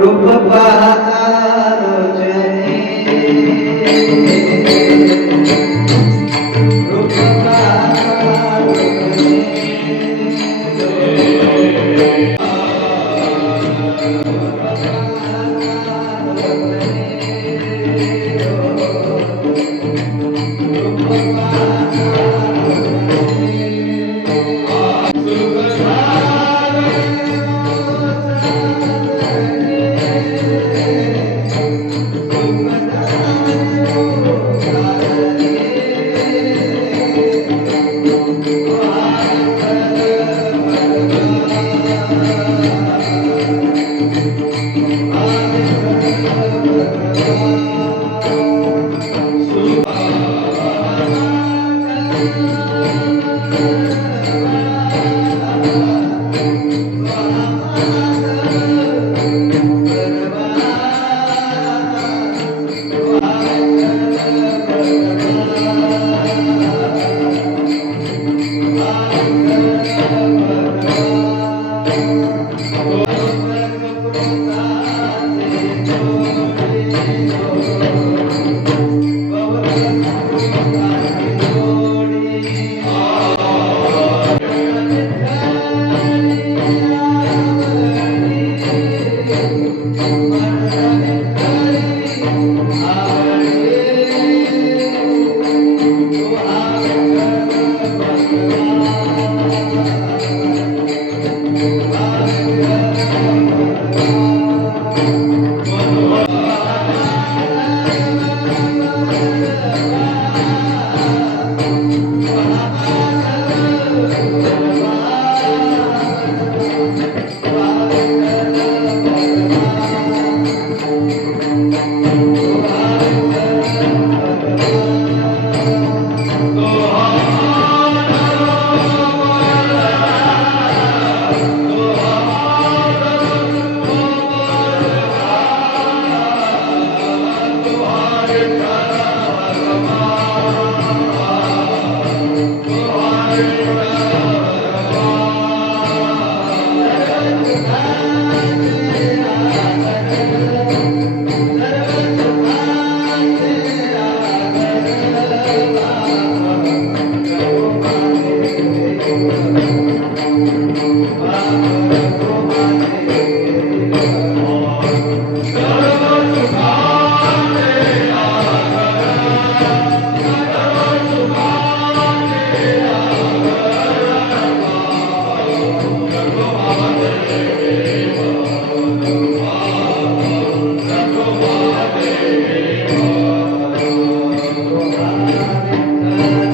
रूप Thank you.